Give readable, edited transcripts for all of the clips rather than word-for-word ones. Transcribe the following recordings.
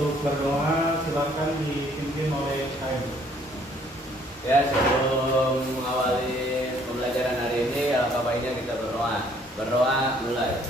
Untuk berdoa silakan dipimpin oleh KM. Ya, sebelum mengawali pembelajaran hari ini, alangkah baiknya kita berdoa. Berdoa mulai.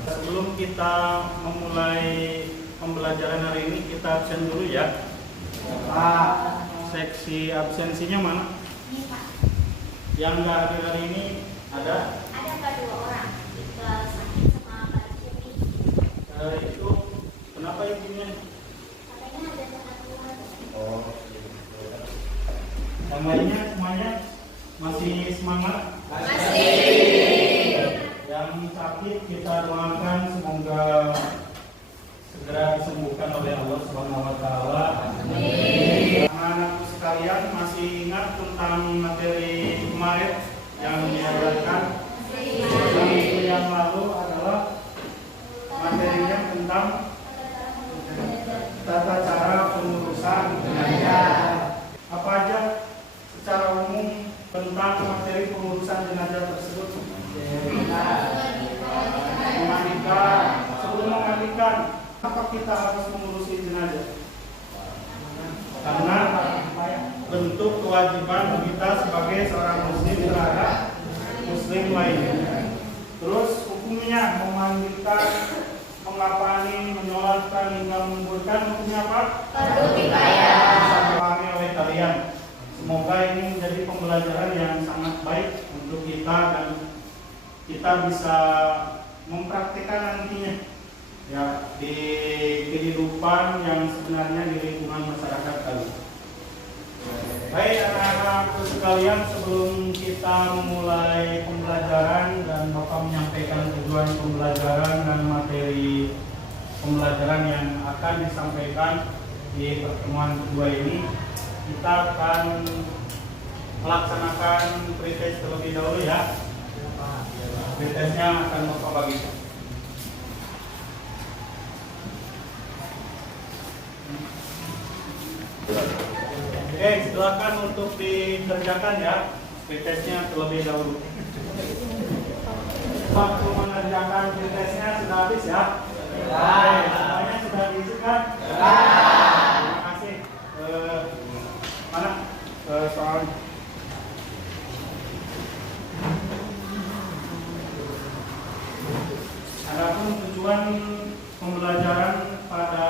Sebelum kita memulai pembelajaran hari ini, kita absen dulu ya. Seksi absensinya mana? Ini Pak. Yang nggak hadir hari ini ada? Ada Pak 2 orang. Iqbal sakit sama Mbak Jumi. Itu kenapa ibunya? Katanya ada tanda keluar. Oh, yang lainnya semuanya masih semangat? Masih. Yang sakit kita doakan semoga segera disembuhkan oleh Allah Subhanahu wa taala. Amin. Anak-anakku sekalian masih ingat tentang materi kemarin yang diajarkan? Minggu yang lalu adalah materinya tentang tata cara pengurusan jenazah. Apa aja secara umum tentang materi pengurusan jenazah tersebut? Memandikan. Sebelum memandikan, apa kita harus mengurusi jenazah? Karena bentuk kewajiban kita sebagai seorang muslim terhadap muslim lainnya. Terus hukumnya memandikan, mengapani, menyolatkan hingga menguburkan, hukumnya apa? Fardu kifayah. Bisa dipahami oleh kalian. Semoga ini menjadi pembelajaran yang sangat baik untuk kita dan kita bisa mempraktikkan nantinya ya di kehidupan yang sebenarnya di lingkungan masyarakat kali. Baik anak-anakku sekalian, sebelum kita memulai pembelajaran dan Bapak menyampaikan tujuan pembelajaran dan materi pembelajaran yang akan disampaikan di pertemuan kedua ini, kita akan melaksanakan pretest terlebih dahulu ya. Pretestnya akan Bapak bagikan. Oke, silakan untuk dikerjakan ya pretestnya terlebih dahulu. Waktu mengerjakan pretestnya sudah habis ya? Oke, semuanya sudah diisi kan? Terima kasih. Mana soal? Adapun tujuan pembelajaran pada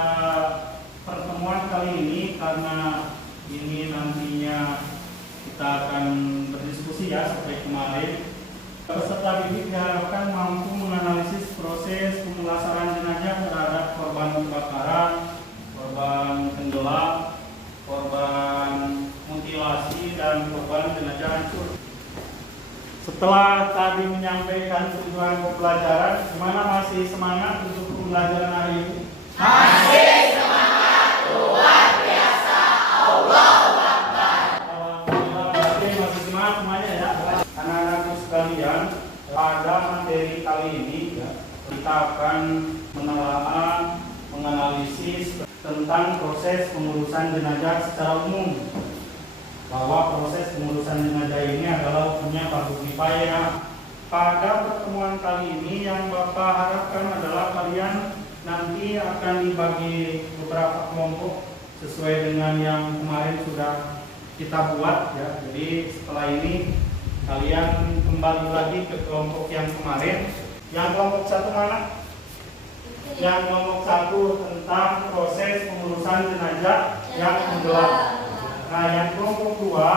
pertemuan kali ini, karena ini nantinya kita akan berdiskusi ya seperti kemarin. Peserta didik diharapkan mampu menganalisis proses pemulasaran jenazah terhadap korban kebakaran, korban tenggelam, korban mutilasi, dan korban jenazah hancur. Setelah tadi menyampaikan tujuan pembelajaran, gimana, masih semangat untuk pembelajaran hari ini? Masih semangat, luar biasa. Allahu Akbar. Alhamdulillah, berarti masih semangat semuanya ya. Anak-anakku sekalian, pada materi kali ini ya, kita kita akan menelaah, menganalisis tentang proses pengurusan jenazah secara umum. Bahwa proses pengurusan jenazah ini adalah punya fardu kifayah. Pada pertemuan kali ini yang Bapak harapkan adalah kalian nanti akan dibagi beberapa kelompok sesuai dengan yang kemarin sudah kita buat ya. Jadi setelah ini kalian kembali lagi ke kelompok yang kemarin. Yang kelompok satu mana? Yang kelompok satu tentang proses pengurusan jenazah yang tenggelam. Nah, yang kelompok dua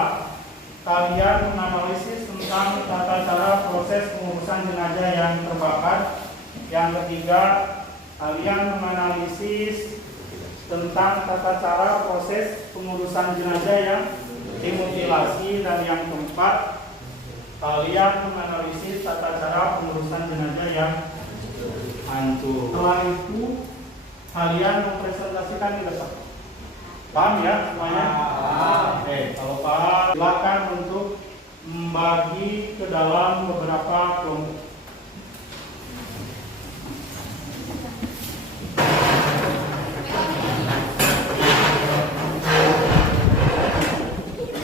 kalian menganalisis tentang tata cara proses pengurusan jenazah yang terbakar. Yang ketiga kalian menganalisis tentang tata cara proses pengurusan jenazah yang dimutilasi. Dan yang keempat kalian menganalisis tata cara pengurusan jenazah yang hancur. Setelah itu kalian mempresentasikan di depan. Paham ya semuanya? Oke, kalau paham silakan untuk membagi ke dalam beberapa kelompok.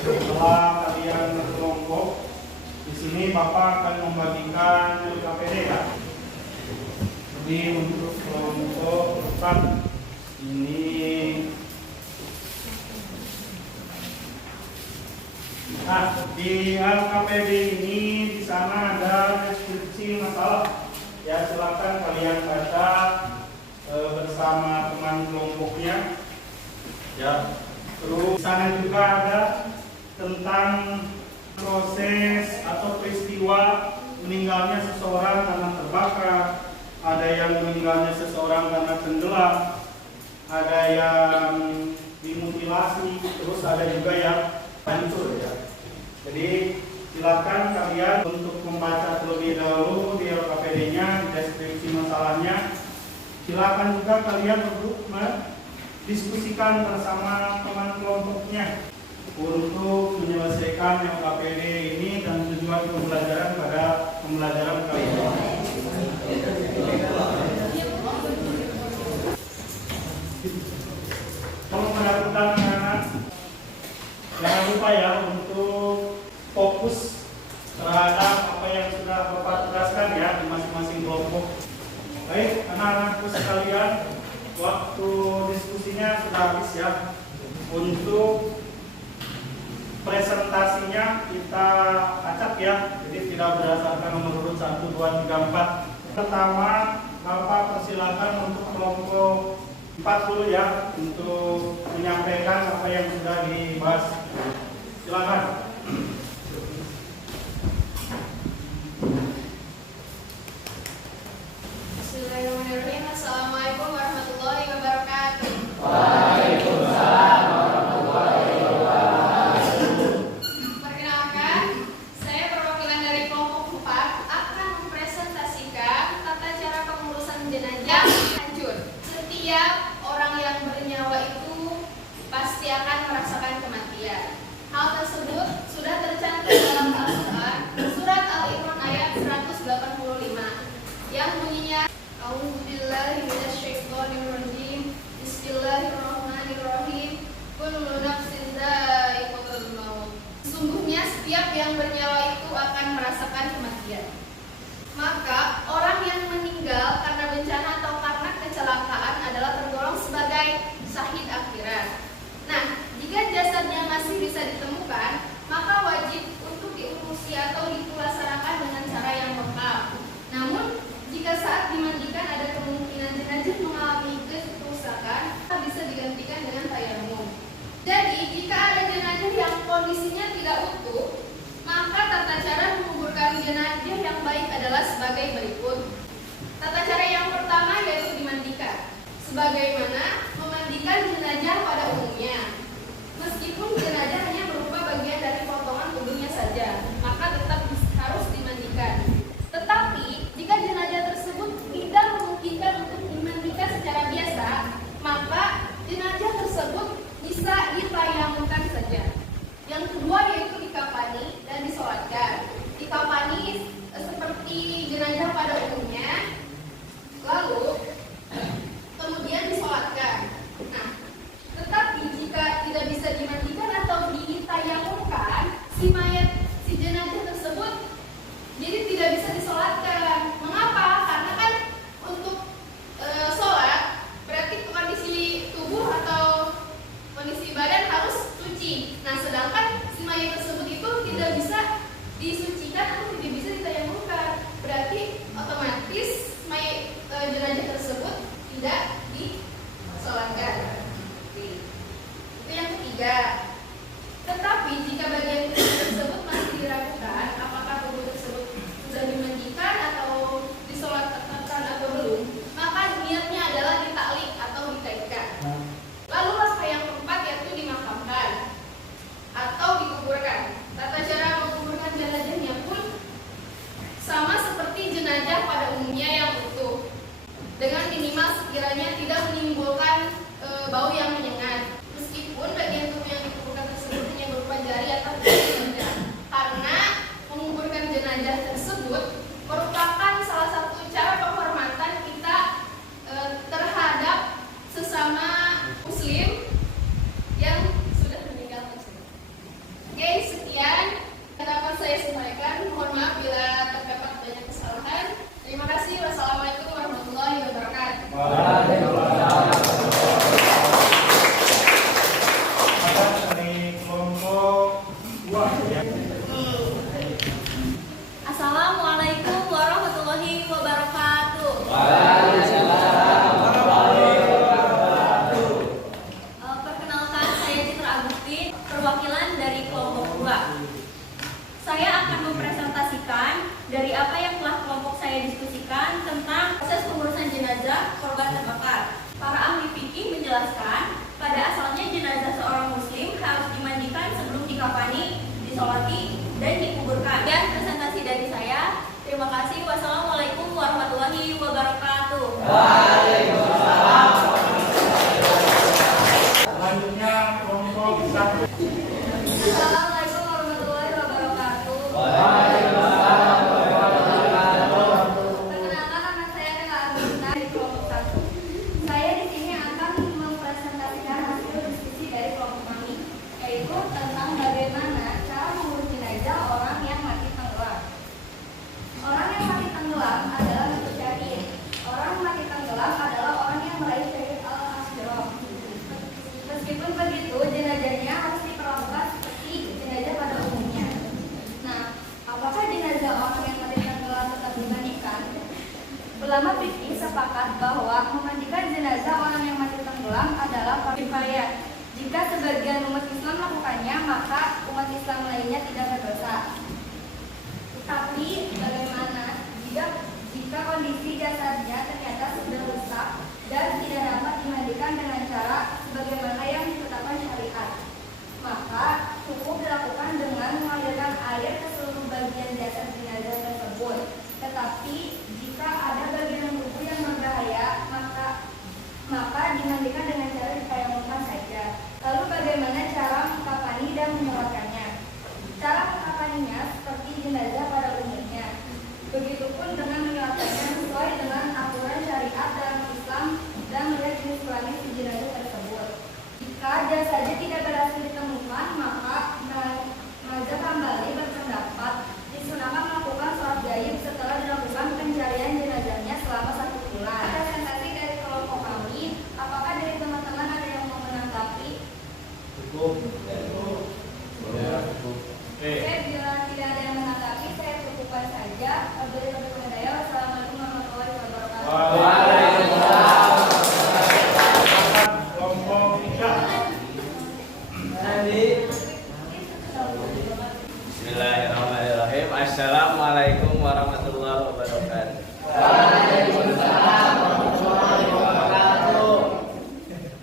Setelah kalian berkelompok, di sini Bapak akan membagikan LKPD ya. Jadi untuk kelompok depan ini di LKPD ini di sana ada deskripsi masalah. Ya silakan kalian baca bersama teman kelompoknya. Ya. Terus di sana juga ada tentang proses atau peristiwa meninggalnya seseorang karena terbakar, ada yang meninggalnya seseorang karena tenggelam, ada yang dimutilasi, terus ada juga yang hancur ya. Jadi silakan kalian untuk membaca terlebih dahulu di LKPD-nya, deskripsi masalahnya. Silakan juga kalian untuk mendiskusikan bersama teman kelompoknya untuk menyelesaikan LKPD ini dan tujuan pembelajaran pada pembelajaran kali ini. Kalau pendapatan anak-anak, jangan lupa ya untuk fokus terhadap apa yang sudah Bapak jelaskan ya di masing-masing kelompok. Baik, anak-anakku sekalian, waktu diskusinya sudah habis ya. Untuk presentasinya kita acak ya, jadi tidak berdasarkan nomor urut 1, 2, 3, 4. Pertama, Bapak persilakan untuk kelompok 4 dulu ya, untuk menyampaikan apa yang sudah dibahas. Silakan. Bismillahirrahmanirrahim. Assalamualaikum warahmatullahi wabarakatuh. Waalaikumsalam warahmatullahi wabarakatuh. Perkenalkan, saya perwakilan dari kelompok 4 akan mempresentasikan tata cara pengurusan jenazah hancur. Setiap orang yang bernyawa itu pasti akan merasakan kematian. Hal tersebut sudah tercantum dalam Al-Quran surat Al-Imran ayat 185 yang bunyinya A'udzubillahi minasyaitonirrajim. Bismillahirrahmanirrahim. Kullu nafsin dha'iqatul maut. Sesungguhnya setiap yang bernyawa itu akan merasakan kematian. Maka orang yang meninggal karena bencana atau karena kecelakaan adalah tergolong sebagai syahid akhirat. Nah, jika jasadnya masih bisa ditemukan, maka wajib untuk diurusi atau dipulasarakan dengan cara yang lengkap. Namun, jika saat dimandikan ada kemungkinan jenazah mengalami kerusakan, bisa digantikan dengan tayamum. Jadi, jika ada jenazah yang kondisinya tidak utuh, maka tata cara menguburkan jenazah yang baik adalah sebagai berikut. Tata cara yang pertama yaitu dimandikan. Sebagaimana memandikan jenazah pada umumnya. Meskipun jenazah hanya berupa bagian dari potongan tubuhnya saja, maka tetap harus dimandikan. Tetapi, jika jenazah tersebut tidak memungkinkan untuk dimandikan secara biasa, maka jenazah tersebut bisa ditayamumkan saja. Yang kedua yaitu dikafani dan disolatkan. Dikafani seperti jenazah pada umumnya, tidak disolatkan. Oke. Itu yang ketiga. Tetapi jika bagian tubuh tersebut masih diragukan apakah tubuh tersebut sudah dimandikan atau disolatkan atau belum, maka niatnya adalah ditaklik atau dikaitkan. Lalu langkah yang keempat yaitu dimakamkan atau dikuburkan. Tata cara menguburkan jenazahnya pun sama seperti jenazah pada umumnya yang utuh, dengan minimal sekiranya tidak menimbulkan bau yang menyengat, meskipun bagian tubuh yang dikuburkan tersebut hanya berupa jari atau jenazah, karena menguburkan jenazah tersebut merupakan salah satu cara penghormatan kita terhadap sesama muslim yang sudah meninggal tersebut. Oke, sekian yang dapat saya sampaikan. Mohon maaf bila terdapat banyak kesalahan. Terima kasih. Wassalamualaikum warahmatullahi wabarakatuh. Dari kelompok 2 ya. Assalamualaikum warahmatullahi wabarakatuh. Perkenalkan, saya Citra Agustin, perwakilan dari kelompok 2. Saya akan mempresentasikan dari apa yang telah kelompok saya diskusikan tentang proses pengurusan jenazah korban terbakar. Para ahli fikih menjelaskan, pada asalnya jenazah seorang muslim harus dimandikan sebelum dikafani, disolati, dan dikuburkan. Dan presentasi dari saya. Terima kasih. Wassalamualaikum warahmatullahi wabarakatuh. Selanjutnya kelompok 1. Assalamualaikum warahmatullahi wabarakatuh. Perkenalkan, nama saya Nela Agustina dari kelompok 1. Saya di sini akan mempresentasikan hasil diskusi dari kelompok kami, yaitu tentang bagaimana cara mengurus jenazah orang yang mati tenggelam. Orang yang mati tenggelam adalah syahid. Orang mati tenggelam adalah orang yang meraih syahid al-asyirah. Meskipun begitu, jenazahnya harus diperlakukan seperti jenazah pada umumnya. Nah, apakah jenazah orang yang mati tenggelam tetap dimandikan? Ulama fikih sepakat bahwa memandikan jenazah orang yang mati tenggelam adalah fardu kifayah. Jika sebagian umat Islam melakukannya, maka umat Islam lainnya tidak berdosa. Tapi bagaimana jika kondisi jasadnya ternyata sudah rusak dan tidak dapat dimandikan dengan cara sebagaimana yang ditetapkan syariat? Maka cukup dilakukan dengan mengalirkan air ke seluruh bagian jasad jenazah tersebut. Tetapi jika ada bagian tubuh yang berbahaya, maka dimandikan dengan cara ditayamumkan saja. Lalu bagaimana cara mengkafani dan menyolatkannya? Cara mengkafaninya seperti jenazah pada umumnya. Begitupun dengan menyolatkannya sesuai dengan aturan syariat dalam Islam dan melihat jenis kelamin si jenazah tersebut. Jika jasadnya tidak berhasil ditemukan, maka mazhab Hambali berpendapat disunahkan melakukan sholat gaib setelah dilakukan pencarian jenazahnya selama 1 bulan. Presentasi dari kelompok kami, apakah dari teman-teman ada yang mau menanggapi? Cukup. Oke, bila tidak ada yang menanggapi, saya cukupkan saja. Wassalamualaikum warahmatullahi wabarakatuh. Kelompok 3. Bismillahirrahmanirrahim. Assalamualaikum warahmatullahi wabarakatuh.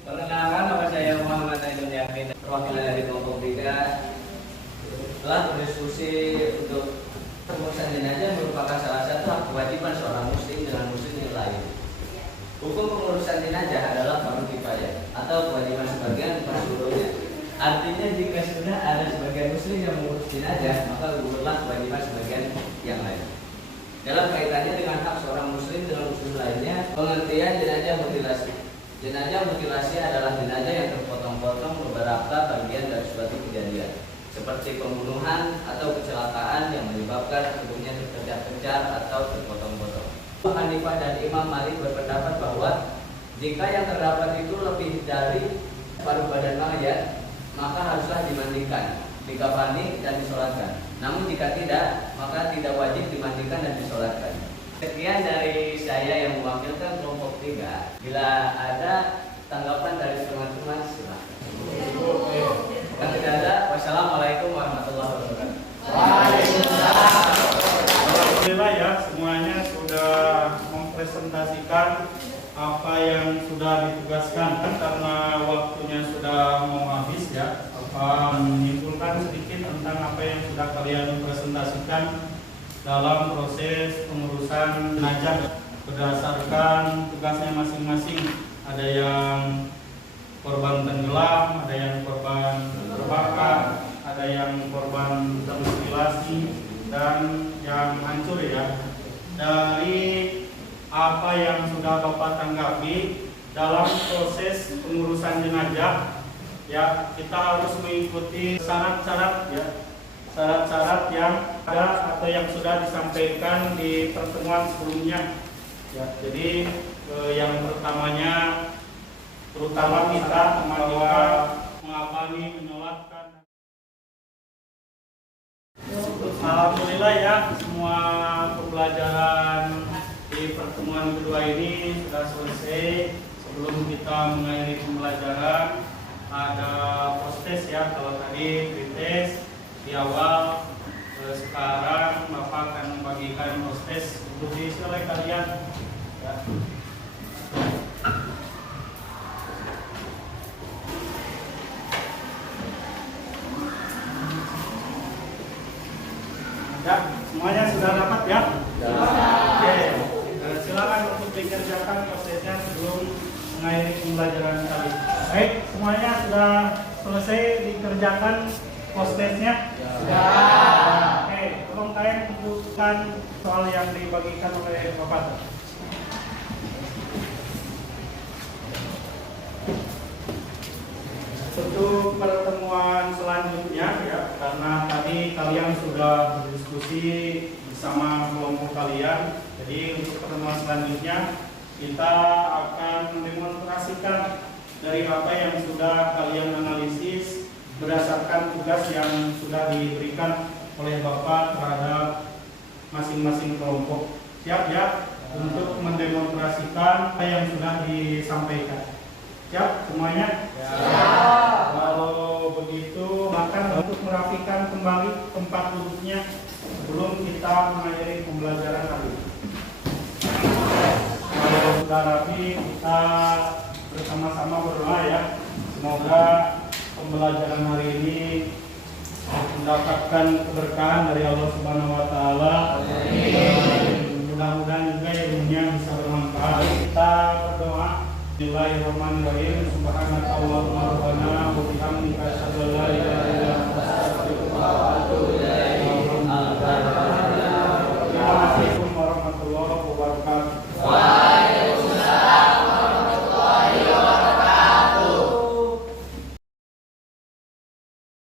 Perkenalkan, nama saya Muhammad Ainun Yakin, perwakilan dari kelompok 3. Telah berdiskusi untuk pengurusan jenazah merupakan salah satu hak kewajiban seorang muslim dengan muslim yang lain. Hukum pengurusan jenazah adalah fardu kifayah atau kewajiban sebagian bukan seluruhnya. Artinya jika sudah ada sebagian muslim yang mengurus jenazah, maka gugurlah kewajiban sebagian yang lain. Dalam kaitannya dengan hak seorang muslim dengan muslim lainnya, pengertian jenazah mutilasi. Jenazah mutilasi adalah jenazah yang terpotong-potong beberapa bagian dari suatu kejadian, seperti pembunuhan atau kecelakaan yang menyebabkan tubuhnya terkejar-kejar atau terpotong-potong. Abu Hanifah dan Imam Malik berpendapat bahwa jika yang terdapat itu lebih dari separuh badan mayat, maka haruslah dimandikan, dikafani dan disolatkan. Namun jika tidak, maka tidak wajib dimandikan dan disolatkan. Sekian dari saya yang mewakilkan kelompok 3. Bila ada tanggapan dari teman-teman silakan. Jika tidak ada, wassalamualaikum warahmatullahi wabarakatuh. Alhamdulillah ya, semuanya sudah mempresentasikan apa yang sudah ditugaskan. Karena waktunya sudah mau habis ya, menyimpulkan sedikit tentang apa yang sudah kalian presentasikan dalam proses pengurusan jenazah berdasarkan tugasnya masing-masing. Ada yang korban tenggelam, ada yang korban terbakar, ada yang korban termutilasi, dan yang hancur ya. Dari apa yang sudah Bapak tanggapi dalam proses pengurusan jenazah ya, kita harus mengikuti syarat-syarat ya, syarat-syarat yang ada atau yang sudah disampaikan di pertemuan sebelumnya ya. Jadi yang pertamanya terutama kita bahwa mengapani, menyolatkan. Alhamdulillah ya, semua pembelajaran di pertemuan kedua ini sudah selesai. Sebelum kita mengakhiri pembelajaran, ada post-test ya. Kalau tadi pretest di awal, sekarang Bapak akan membagikan post-test untuk diisi oleh kalian ya. Ya, semuanya sudah dapat ya? Ya. Oke, silakan untuk dikerjakan prosesnya sebelum mengakhiri pembelajaran kali. Baik, semuanya sudah selesai dikerjakan post-testnya? Ya. Oke, tolong kalian tunjukkan soal yang dibagikan oleh Bapak. Untuk pertemuan selanjutnya ya, karena tadi kalian sudah berdiskusi bersama kelompok kalian, jadi untuk pertemuan selanjutnya kita akan mendemonstrasikan dari apa yang sudah kalian analisis berdasarkan tugas yang sudah diberikan oleh Bapak terhadap masing-masing kelompok. Siap ya untuk mendemonstrasikan apa yang sudah disampaikan. Siap semuanya? Ya. Kalau begitu, maka untuk merapikan kembali tempat duduknya sebelum kita mengakhiri pembelajaran hari ini. Kalau sudah rapi, kita bersama-sama berdoa ya. Semoga pembelajaran hari ini mendapatkan keberkahan dari Allah Subhanahu wa taala. Mudah-mudahan juga ilmunya bisa bermanfaat. Kita berdoa. Bismillahirrahmanirrahim. Subhanakallahumma rabbana wa bihamdika